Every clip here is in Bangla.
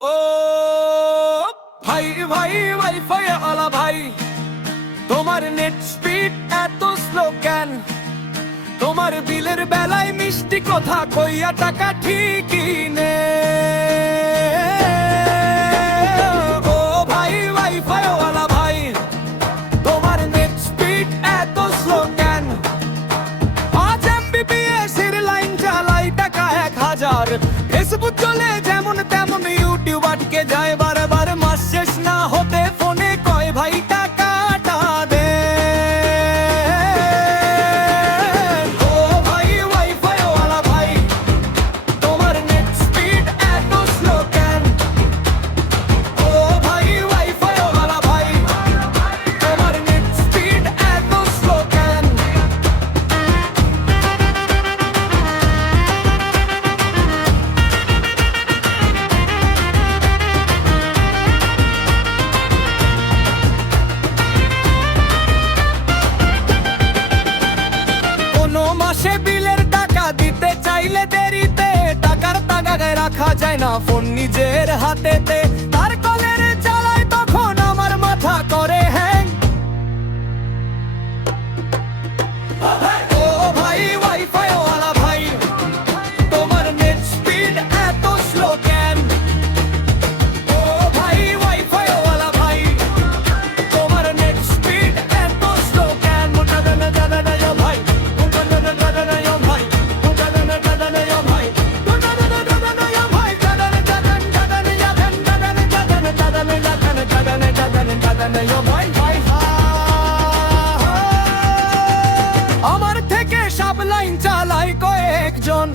ও ভাই ভাই ওয়াইফাই আলা ভাই, তোমার নেট স্পিড এত স্লো কেন? তোমার বিলের বেলায় মিষ্টি কথা কইয়া টাকা ঠিকই নে। ও ভাই ওয়াইফাই আলা ভাই, তোমার নেট স্পিড এত স্লো কেন? 5 MBPS এর লাইন চালাই টাকা 1000, ফেসবুক চলে যেমন তেমন, ইউটিউব আটকে যায় বারবার, মাস শেষ না হতে ফোনে কয় ভাই টাকাটা দে। ও ভাই ওয়াইফাই ওয়ালা ভাই, তোমার নেট স্পিড এত স্লো কেন? ও ভাই ওয়াইফাই ওয়ালা ভাই, তোমার নেট স্পিড এত স্লো কেন? কোনো মাসে বিলের টাকা দিতে চাইলে দেরিতে, টাকার তাগায় রাখা যায় না ফোন নিজের হাতেতে। তার কলের চালায় তখন আমার মাথা করে হ্যাং। ও ভাই ওয়াইফাই ওয়ালা ভাই, তোমার নেট স্পিড এত স্লো কেন? ও ভাই ওয়াইফাই ওয়ালা ভাই, তোমার নেট স্পিড এত স্লো কেন? আমার থেকে সব লাইন চালাই কয়েকজন,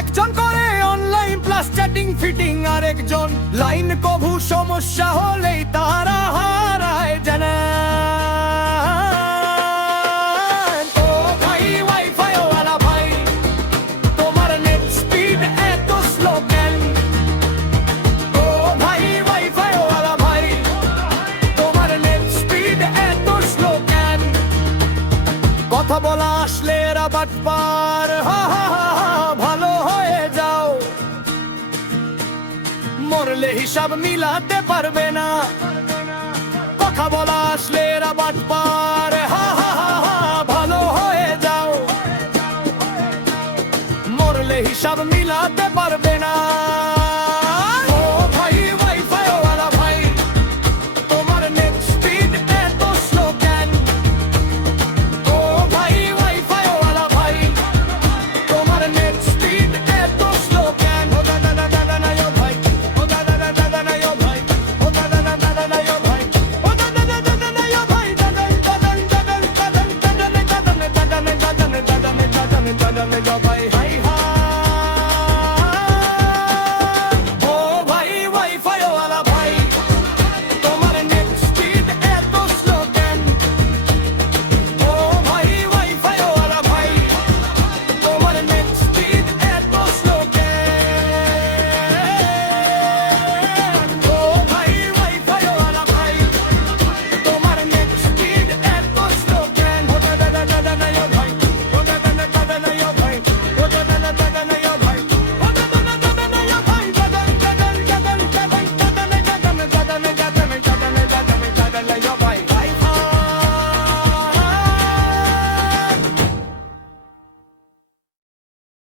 একজন করে অনলাইন প্লাস চ্যাটিং ফিটিং, আর একজন লাইন কভু সমস্যা হলেই তারা হারায় জানা। ও ভাই ওয়াইফাই ওয়ালা ভাই, তোমার নেট স্পিড এত স্লো কেন? ও ভাই ওয়াইফাই ওয়ালা ভাই, তোমার নেট স্পিড এত স্লো কেন? কথা বলা আসলে এরা বাটপার, হা হা হা হা, ভালো হয়ে যাও, মরলে হিসাব মিলাতে পারবে না। কথা বলা আসলে এরা বাটপার।